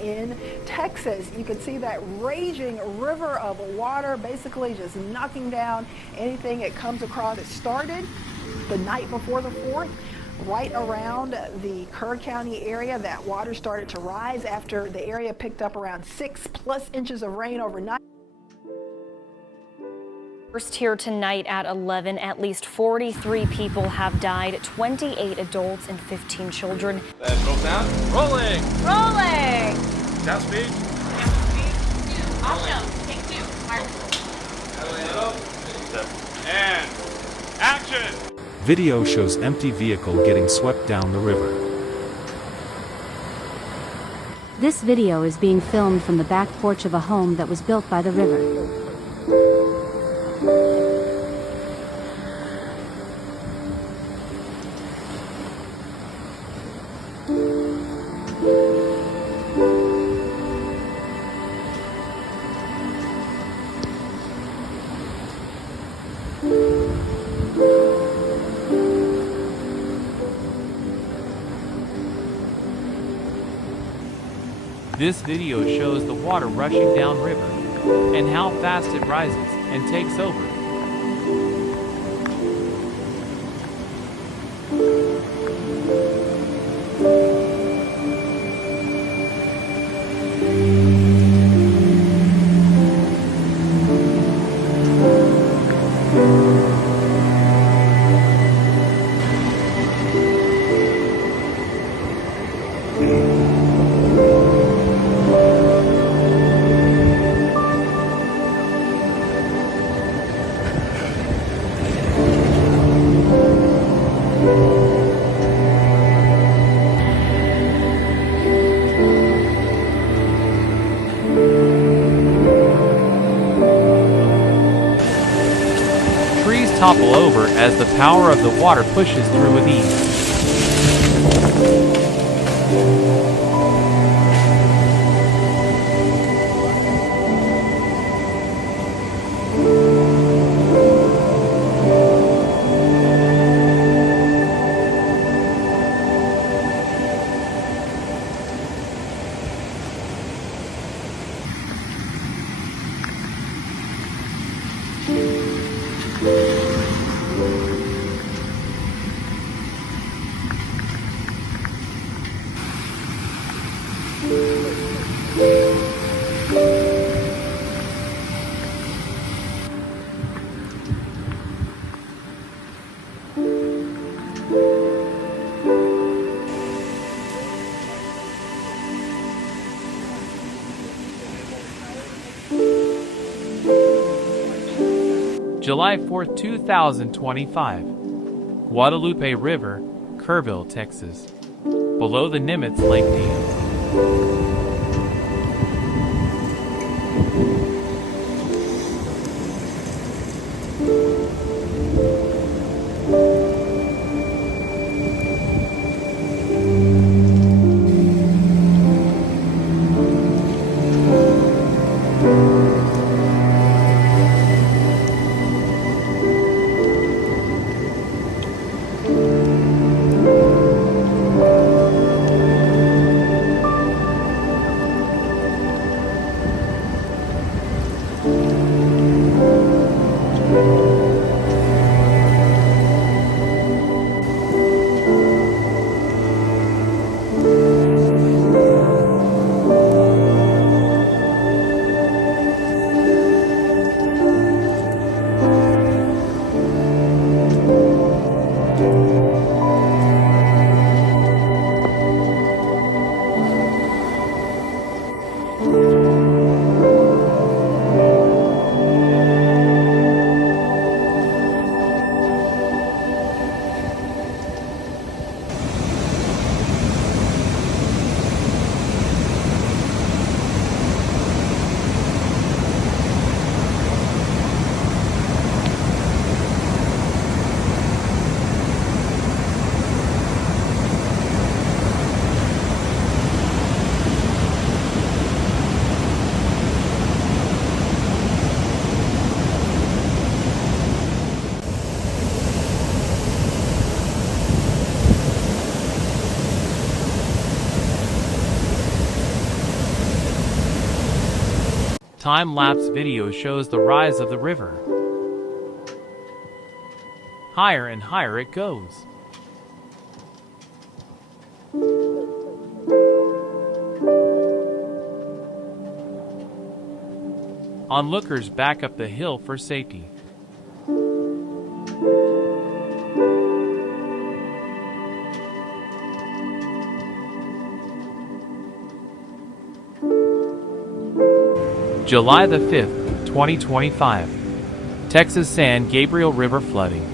in Texas. You can see that raging river of water basically just knocking down anything it comes across. It started the night before the 4th. Right around the Kerr County area, that water started to rise after the area picked up around 6+ inches of rain overnight. First here tonight at 11, at least 43 people have died, 28 adults and 15 children. Roll sound. Rolling. Rolling. Sound speed. Awesome. Take 2. And action. Video shows empty vehicle getting swept down the river. This video is being filmed from the back porch of a home that was built by the river. This video shows the water rushing downriver and how fast it rises and takes over. Trees topple over as the power of the water pushes through with ease. July 4th, 2025. Guadalupe River, Kerrville, Texas. Below the Nimitz Lake Dam. Time-lapse video shows the rise of the river. Higher and higher it goes. Onlookers back up the hill for safety. July the 5th, 2025. Texas San Gabriel River flooding.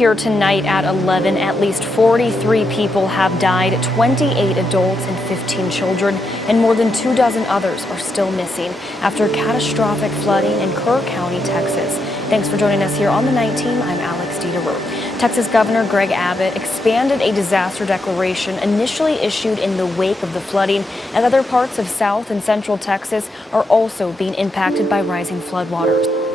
Here tonight at 11, at least 43 people have died, 28 adults and 15 children, and more than 24 others are still missing after catastrophic flooding in Kerr County, Texas. Thanks for joining us here on the Night Team. I'm Alex Dieterer. Texas Governor Greg Abbott expanded a disaster declaration initially issued in the wake of the flooding, and other parts of South and Central Texas are also being impacted by rising floodwaters.